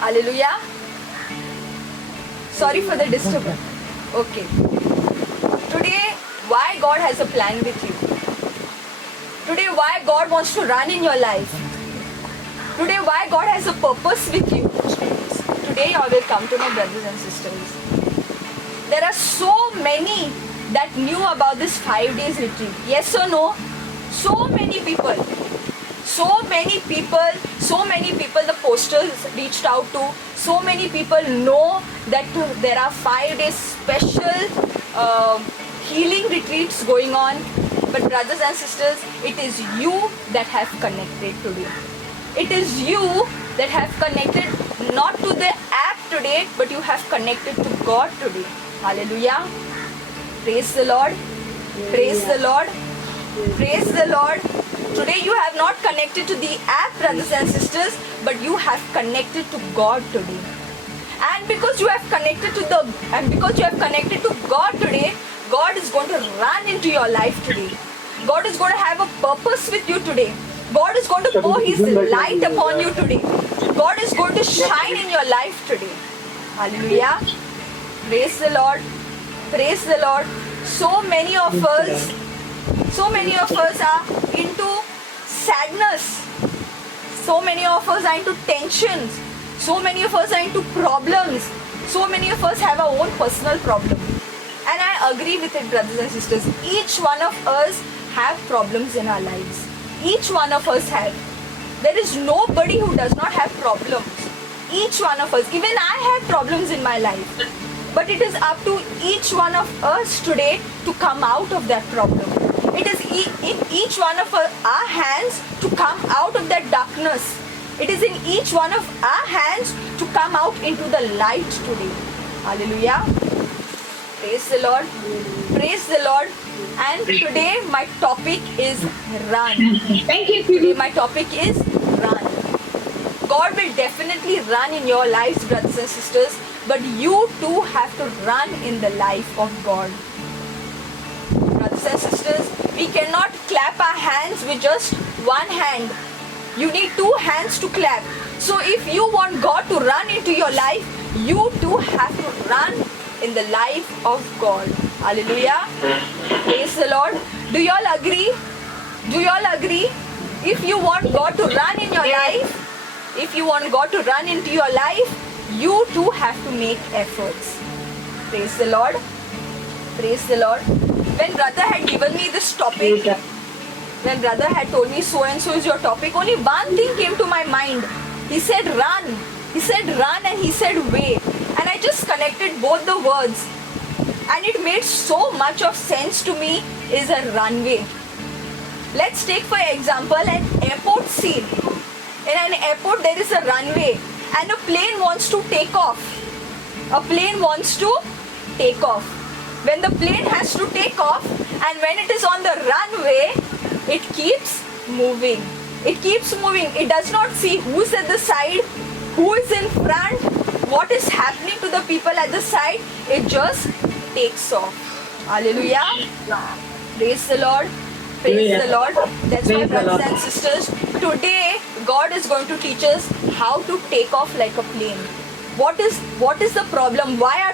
Hallelujah. Sorry for the disturbance. Okay. Today, why God has a plan with you. Today, why God wants to run in your life. Today, why God has a purpose with you. Today, I will come to my brothers and sisters. There are so many that knew about this 5 days retreat. Yes or no? So many people. So many people the posters reached out to. So many people know that there are 5 days special healing retreats going on. But brothers and sisters, it is you that have connected today. It is you that have connected not to the app today, but you have connected to God today. Hallelujah. Praise the Lord. Praise the Lord. Praise the Lord. Today you have not connected to the app, brothers and sisters, but you have connected to God today. And because you have connected to God today, God is going to run into your life today. God is going to have a purpose with you today. God is going to pour His light upon you today. God is going to shine in your life today. Hallelujah. Praise the Lord. Praise the Lord. So many of us are into sadness. So many of us are into tensions. So many of us are into problems. So many of us have our own personal problem. And I agree with it, brothers and sisters. Each one of us have problems in our lives. Each one of us have. There is nobody who does not have problems. Each one of us. Even I have problems in my life. But it is up to each one of us today to come out of that problem. It is in each one of our hands to come out of that darkness. It is in each one of our hands to come out into the light today. Hallelujah. Praise the Lord. Praise the Lord. And today my topic is run. Thank you. Today my topic is run. God will definitely run in your lives, brothers and sisters, but you too have to run in the life of God. Brothers and sisters, we cannot clap our hands with just one hand. You need two hands to clap. So if you want God to run into your life, you too have to run in the life of God. Hallelujah. Praise the Lord. Do you all agree? Do you all agree? If you want God to run in your life, if you want God to run into your life, you too have to make efforts. Praise the Lord. Praise the Lord. When brother had given me this topic, when brother had told me so and so is your topic, only one thing came to my mind. He said run. He said run and he said way. And I just connected both the words. And it made so much of sense to me is a runway. Let's take for example an airport scene. In an airport there is a runway and a plane wants to take off. A plane wants to take off. When the plane has to take off and when it is on the runway, it keeps moving. It keeps moving. It does not see who's at the side, who is in front, what is happening to the people at the side. It just takes off. Hallelujah. Praise the Lord. Praise the Lord. That's why, brothers and sisters, today God is going to teach us how to take off like a plane. What is the problem? Why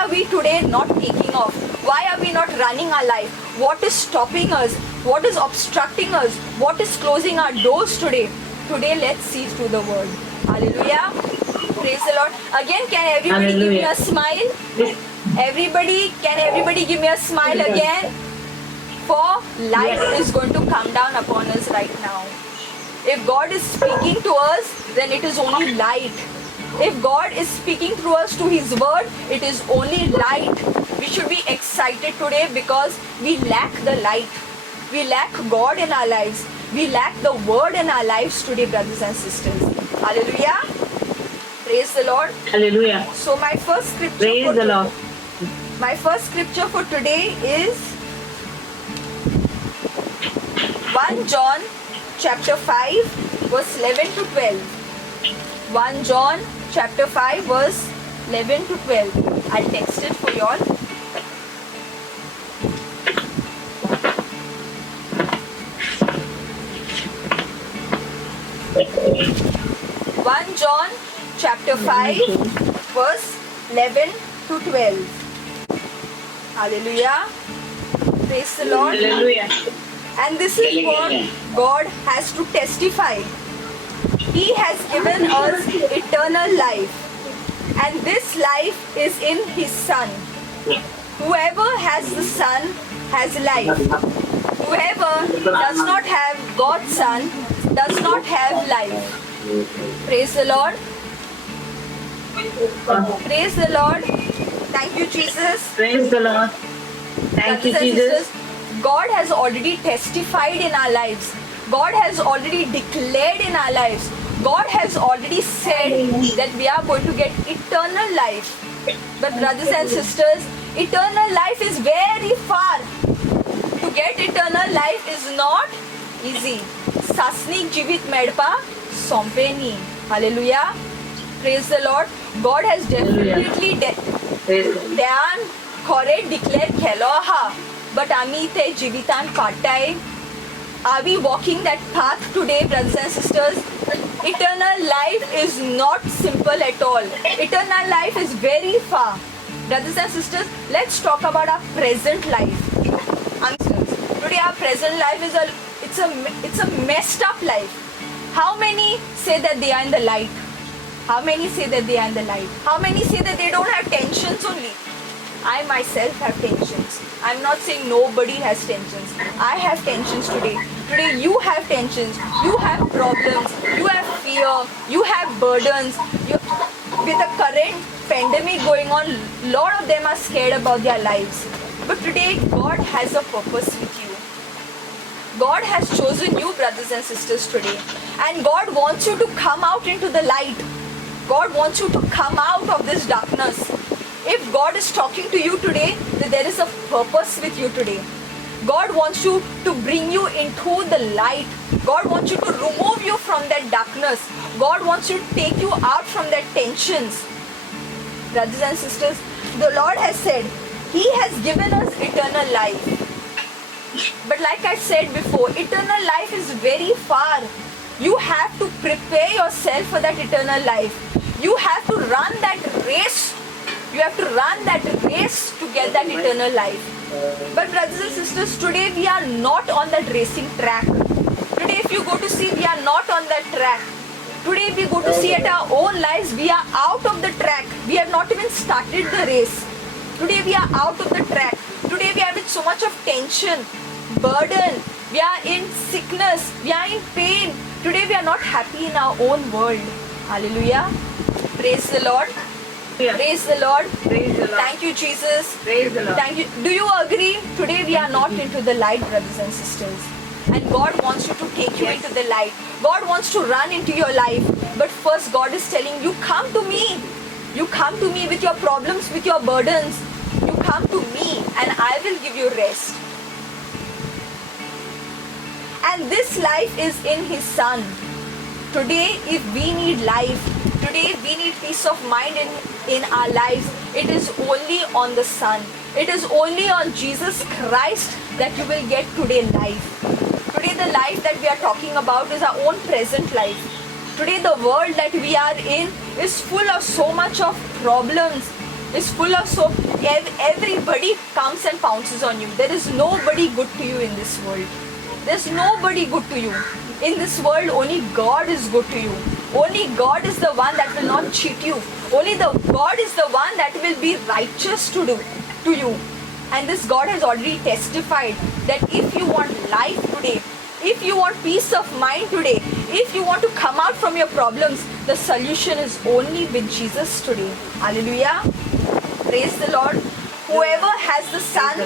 are we today not taking off? Why are we not running our life? What is stopping us? What is obstructing us? What is closing our doors today? Today, let's see through the word. Hallelujah. Praise the Lord. Again, can everybody give me a smile? Can everybody give me a smile again? For light is going to come down upon us right now. If God is speaking to us, then it is only light. If God is speaking through us to His word, it is only light. We should be excited today because we lack the light. We lack God in our lives. We lack the word in our lives today, brothers and sisters. Hallelujah. Praise the Lord. Hallelujah. So my first scripture Praise the Lord. My first scripture for today is 1 John chapter 5 verse 11 to 12. 1 John chapter 5 verse 11 to 12. I'll text it for y'all. chapter 5, verse 11 to 12. Hallelujah. Praise the Lord. Hallelujah. And this is what God has to testify. He has given us eternal life, and this life is in His Son. Whoever has the Son has life. Whoever does not have God's Son does not have life. Praise the Lord. Praise the Lord. Thank you, Jesus. Praise the Lord. Thank you, Brothers and Jesus. sisters, God has already testified in our lives. God has already declared in our lives. God has already said that we are going to get eternal life. But brothers and sisters, eternal life is very far. To get eternal life is not easy. Sasnik jivit medpa sompeni. Hallelujah. Praise the Lord. God has definitely Praise the Lord. Dewan করে declare খেলো হা but আমি তে জীবিতান পাটাই. Are we walking that path today, brothers and sisters? Eternal life is not simple at all. Eternal life is very far. Brothers and sisters, let's talk about our present life. Today our present life is it's a messed up life. How many say that they are in the light? How many say that they are in the light? How many say that they don't have tensions only? I myself have tensions. I'm not saying nobody has tensions. I have tensions today. Today you have tensions. You have problems. You have fear. You have burdens. With the current pandemic going on, a lot of them are scared about their lives. But today God has a purpose with you. God has chosen you, brothers and sisters, today. And God wants you to come out into the light. God wants you to come out of this darkness. If God is talking to you today, then there is a purpose with you today. God wants you to bring you into the light. God wants you to remove you from that darkness. God wants you to take you out from that tensions. Brothers and sisters, the Lord has said, He has given us eternal life. But like I said before, eternal life is very far. You have to prepare yourself for that eternal life. You have to run that race. You have to run that race to get that eternal life. But brothers and sisters, today we are not on that racing track. Today if you go to see, we are not on that track. Today if we go to see at our own lives, we are out of the track. We have not even started the race. Today we are out of the track. Today we are with so much of tension, burden. We are in sickness. We are in pain. Today we are not happy in our own world. Hallelujah. Praise the Lord. Praise the Lord. Praise the Lord. Thank you, Jesus. Praise the Lord. Thank you. Do you agree? Today we are not into the light, brothers and sisters. And God wants you to take you into the light. God wants to run into your life. But first God is telling you, come to me. You come to me with your problems, with your burdens. You come to me and I will give you rest. And this life is in His Son. Today, if we need life, today we need peace of mind in our lives, it is only on the Son. It is only on Jesus Christ that you will get today life. Today the life that we are talking about is our own present life. Today the world that we are in is full of so much of problems. Is full of everybody comes and pounces on you. There is nobody good to you in this world. There's nobody good to you. In this world, only God is good to you. Only God is the one that will not cheat you. Only God is the one that will be righteous to you. And this God has already testified that if you want life today, if you want peace of mind today, if you want to come out from your problems, the solution is only with Jesus today. Hallelujah. Praise the Lord. Whoever has the Son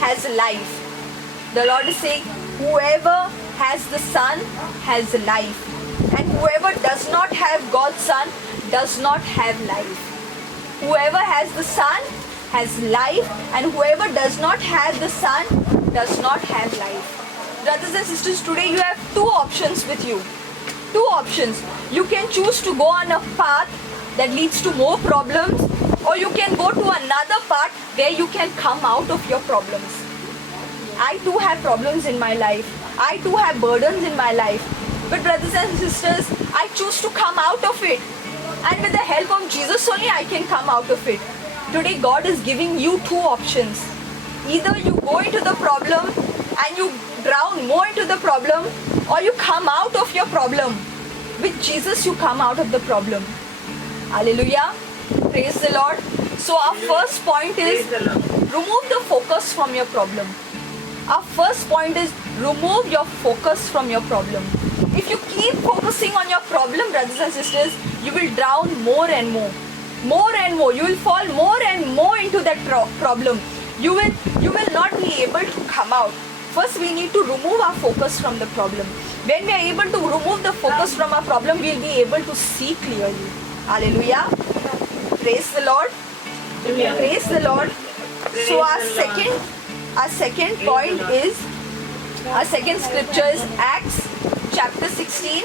has life. The Lord is saying, whoever has the Son has life. And whoever does not have God's Son does not have life. Whoever has the Son has life, and whoever does not have the Son does not have life. Brothers and sisters, today you have two options with you. Two options. You can choose to go on a path that leads to more problems, or you can go to another path where you can come out of your problems. I too have problems in my life. I too have burdens in my life. But brothers and sisters, I choose to come out of it. And with the help of Jesus only I can come out of it. Today God is giving you two options. Either you go into the problem and you drown more into the problem, or you come out of your problem. With Jesus you come out of the problem. Hallelujah. Praise the Lord. So our first point is remove the focus from your problem. Our first point is remove your focus from your problem. If you keep focusing on your problem, brothers and sisters, you will drown more and more. More and more. You will fall more and more into that problem. You will not be able to come out. First we need to remove our focus from the problem. When we are able to remove the focus from our problem, we will be able to see clearly. Hallelujah. Praise the Lord. Praise the Lord. So our second point is, our second scripture is Acts chapter 16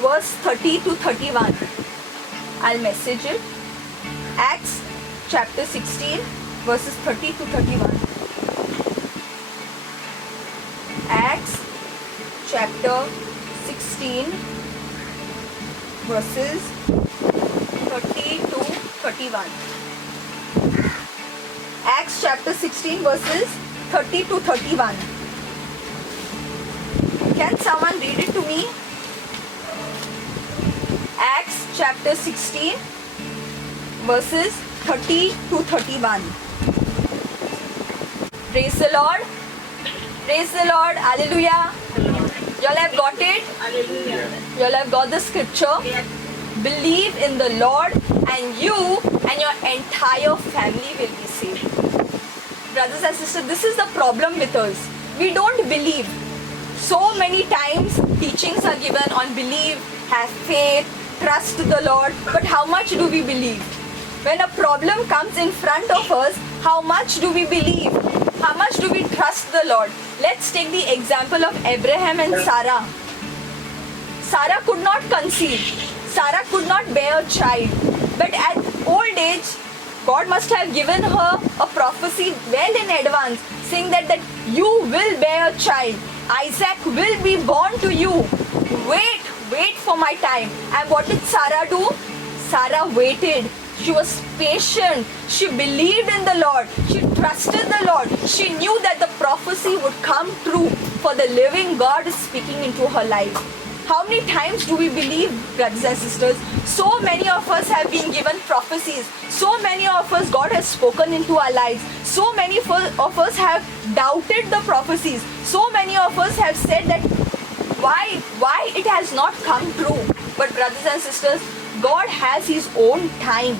verse 30 to 31. I'll message it. Acts chapter 16 verses 30 to 31. Acts chapter 16 verses 30 to 31. Acts chapter 16 verses 30 to 31. Can someone read it to me? Acts chapter 16 verses 30 to 31. Praise the Lord. Praise the Lord. Hallelujah. You all have got it? Hallelujah. You all have got the scripture? Yes. Believe in the Lord and you and your entire family will be saved. Brothers and sisters, this is the problem with us. We don't believe. So many times teachings are given on believe, have faith, trust the Lord. But how much do we believe? When a problem comes in front of us, how much do we believe? How much do we trust the Lord? Let's take the example of Abraham and Sarah. Sarah could not conceive. Sarah could not bear a child. But at old age, God must have given her a prophecy well in advance, saying that you will bear a child. Isaac will be born to you. Wait for my time. And what did Sarah do? Sarah waited. She was patient. She believed in the Lord. She trusted the Lord. She knew that the prophecy would come true, for the living God is speaking into her life. How many times do we believe, brothers and sisters? So many of us have been given prophecies. So many of us, God has spoken into our lives. So many of us have doubted the prophecies. So many of us have said that why it has not come true. But brothers and sisters, God has His own time.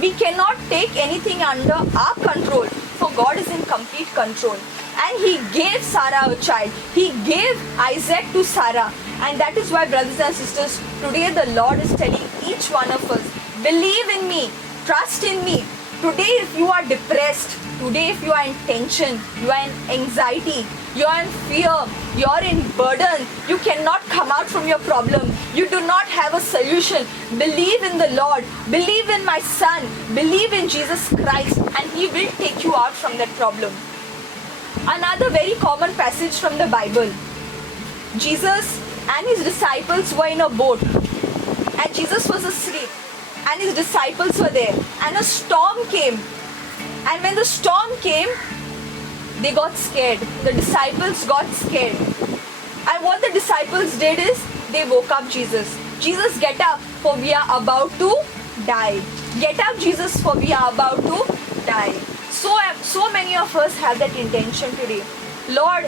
We cannot take anything under our control, for God is in complete control. And He gave Sarah a child. He gave Isaac to Sarah. And that is why, brothers and sisters, today the Lord is telling each one of us, believe in me, trust in me. Today if you are depressed, today if you are in tension, you are in anxiety, you are in fear, you are in burden, you cannot come out from your problem, you do not have a solution, believe in the Lord, believe in my Son, believe in Jesus Christ, and He will take you out from that problem. Another very common passage from the Bible. Jesus and His disciples were in a boat, and Jesus was asleep, and His disciples were there, and a storm came. And when the storm came, they got scared. The disciples got scared. And what the disciples did is, they woke up Jesus. Jesus, get up, for we are about to die. Get up, Jesus, for we are about to die. So many of us have that intention today. Lord,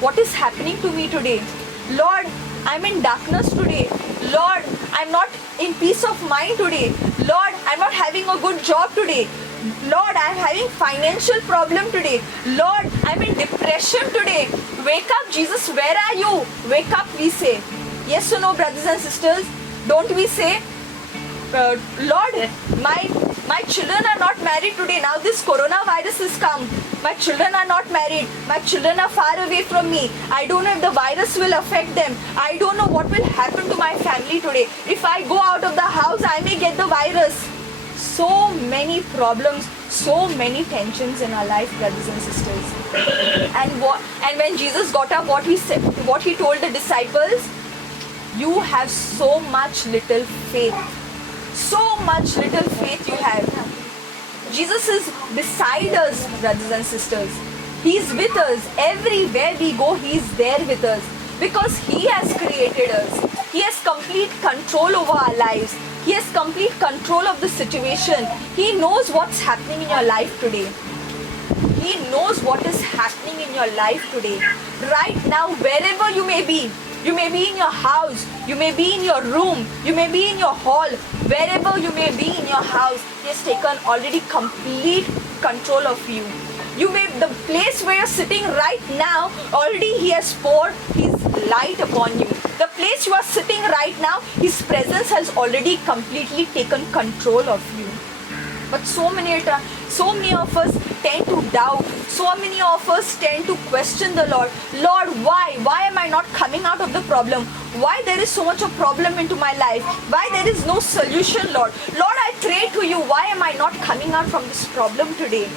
what is happening to me today? Lord, I'm in darkness today. Lord, I'm not in peace of mind today. Lord, I'm not having a good job today. Lord, I'm having financial problem today. Lord, I'm in depression today. Wake up, Jesus, where are you? Wake up, we say. Yes or no, brothers and sisters? Don't we say, Lord, my children are not married today. Now this coronavirus has come. My children are not married. My children are far away from me. I don't know if the virus will affect them. I don't know what will happen to my family today. If I go out of the house, I may get the virus. So many problems, so many tensions in our life, brothers and sisters. And when Jesus got up, what he told the disciples, you have so much little faith. so much little faith you have. Jesus is beside us, brothers and sisters. He's with us. Everywhere we go, He's there with us. Because He has created us. He has complete control over our lives. He has complete control of the situation. He knows what's happening in your life today. He knows what is happening in your life today. Right now, wherever you may be in your house, you may be in your room, you may be in your hall, wherever you may be in your house, He has taken already complete control of you. The place where you're sitting right now, already He has poured His light upon you. The place you are sitting right now, His presence has already completely taken control of you. But so many of us tend to doubt. So many of us tend to question the Lord. Lord, why? Why am I not coming out of the problem? Why there is so much of problem into my life? Why there is no solution, Lord? Lord, I pray to you, why am I not coming out from this problem today?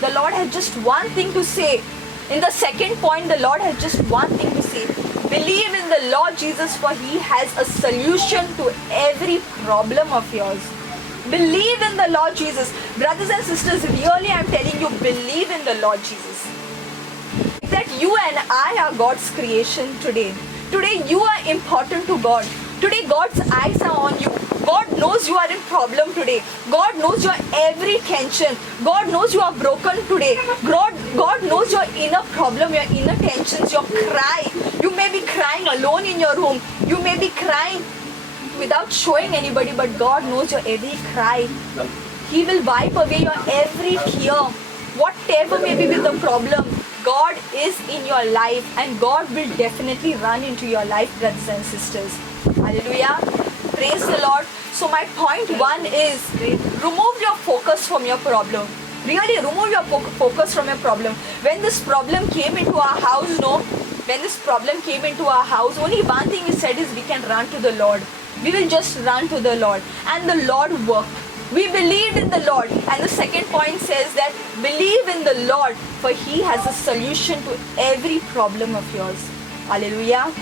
The Lord has just one thing to say. In the second point, the Lord has just one thing to say. Believe in the Lord Jesus, for He has a solution to every problem of yours. Believe in the Lord Jesus. Brothers and sisters, really I'm telling you, believe in the Lord Jesus. That you and I are God's creation today. Today you are important to God. Today God's eyes are on you. God knows you are in problem today. God knows your every tension. God knows you are broken today. God knows your inner problem, your inner tensions, your cry. You may be crying alone in your room. You may be crying without showing anybody, but God knows your every cry. He will wipe away your every tear. Whatever may be with the problem, God is in your life and God will definitely run into your life, brothers and sisters. Hallelujah. Praise the Lord. So my point one is, remove your focus from your problem. Really remove your focus from your problem. When this problem came into our house, only one thing we said is we can run to the Lord. We will just run to the Lord. And the Lord worked. We believed in the Lord. And the second point says that believe in the Lord, for He has a solution to every problem of yours. Hallelujah.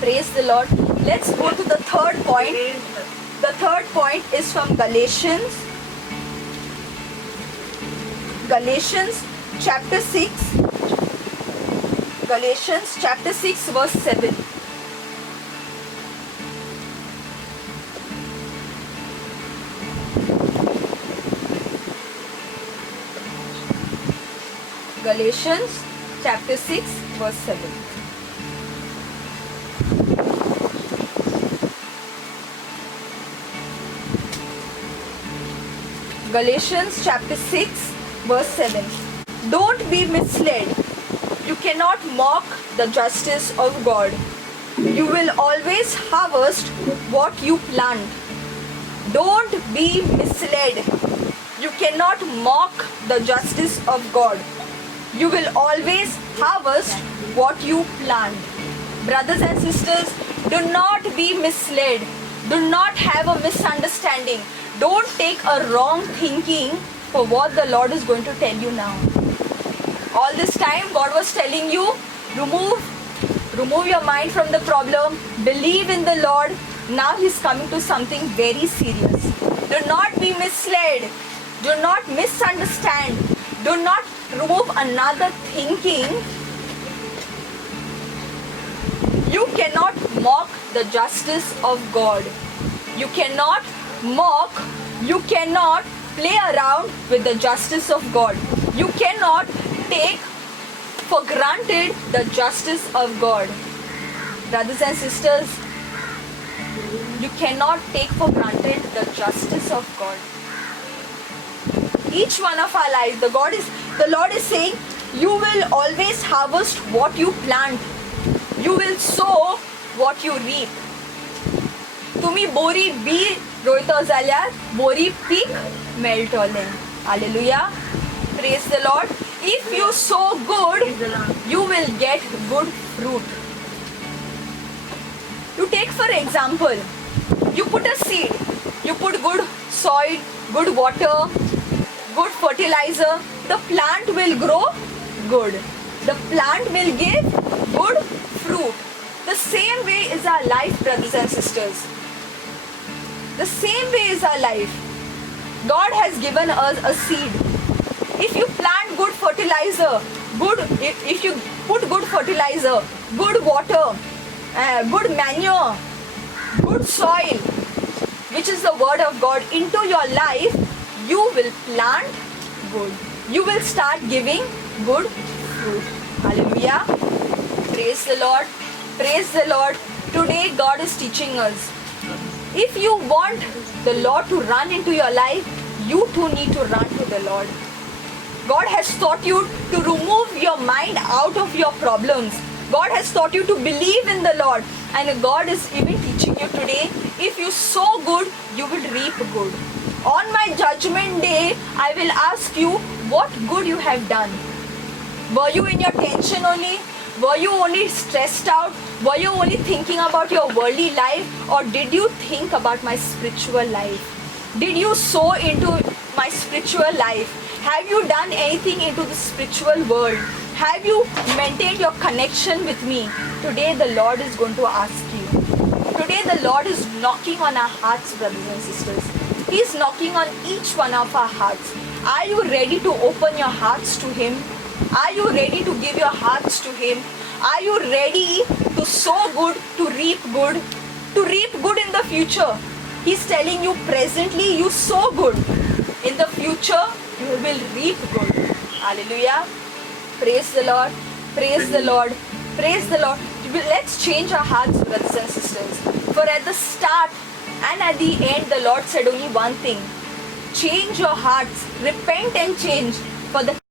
Praise the Lord. Let's go to the third point. The third point is from Galatians. Galatians chapter 6. Galatians chapter 6 verse 7. Galatians chapter 6 verse 7. Galatians chapter 6 verse 7. Don't be misled. You cannot mock the justice of God. You will always harvest what you plant. Don't be misled. You cannot mock the justice of God. You will always harvest what you plant. Brothers and sisters, do not be misled. Do not have a misunderstanding. Don't take a wrong thinking for what the Lord is going to tell you now. All this time God was telling you, remove your mind from the problem, believe in the Lord. Now He's coming to something very serious. Do not be misled. Do not misunderstand. Do not remove another thinking. You cannot mock the justice of God. You cannot mock, you cannot play around with the justice of God. You cannot take for granted the justice of God. Brothers and sisters, you cannot take for granted the justice of God. Each one of our lives, the Lord is saying, you will always harvest what you plant. You will sow what you reap. तुम्ही बोरी B रोयतो जाल्यार बोरी peak मेळटलें. Hallelujah. Praise the Lord. If you sow good, you will get good fruit. You take for example, you put a seed, you put good soil, good water, good fertilizer, the plant will grow good. The plant will give good fruit. The same way is our life, brothers and sisters. The same way is our life. God has given us a seed. If you plant good fertilizer, if you put good fertilizer, good water, good manure, good soil, which is the word of God, into your life, you will plant good. You will start giving good fruit. Hallelujah. Praise the Lord. Praise the Lord. Today God is teaching us. If you want the Lord to run into your life, you too need to run to the Lord. God has taught you to remove your mind out of your problems. God has taught you to believe in the Lord. And God is even teaching you today, if you sow good, you will reap good. On my judgment day, I will ask you what good you have done. Were you in your tension only? Were you only stressed out? Were you only thinking about your worldly life? Or did you think about my spiritual life? Did you sow into my spiritual life? Have you done anything into the spiritual world? Have you maintained your connection with me? Today the Lord is going to ask you. Today the Lord is knocking on our hearts, brothers and sisters. He is knocking on each one of our hearts. Are you ready to open your hearts to Him? Are you ready to give your hearts to Him? Are you ready to sow good, to reap good in the future? He's telling you presently you sow good. In the future you will reap good. Hallelujah. Praise the Lord. Praise the Lord. Praise the Lord. Let's change our hearts, brothers and sisters. For at the start and at the end, the Lord said only one thing. Change your hearts. Repent and change. For the